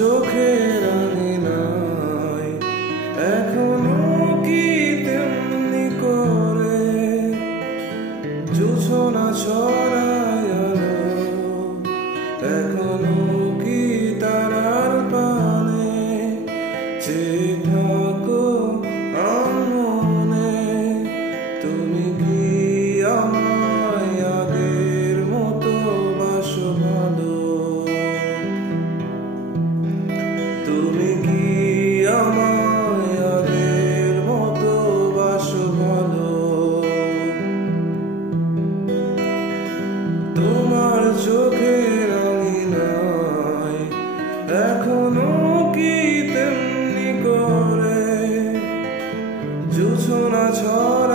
চোখের আঙিনায় এখনো কি তেমনি করে জোছনা ছড়ায় আলো, এখনো কি তারার পানে চেয়ে থাকো আমনে? তুমি কি আমায় আগের মতো বাসো ভালো? তুমি কি আমায় আগের মতো বাসো ভালো? তোমার চোখের আঙিনায় এখনো কি তেমনি করে জোছনা ছড়ায়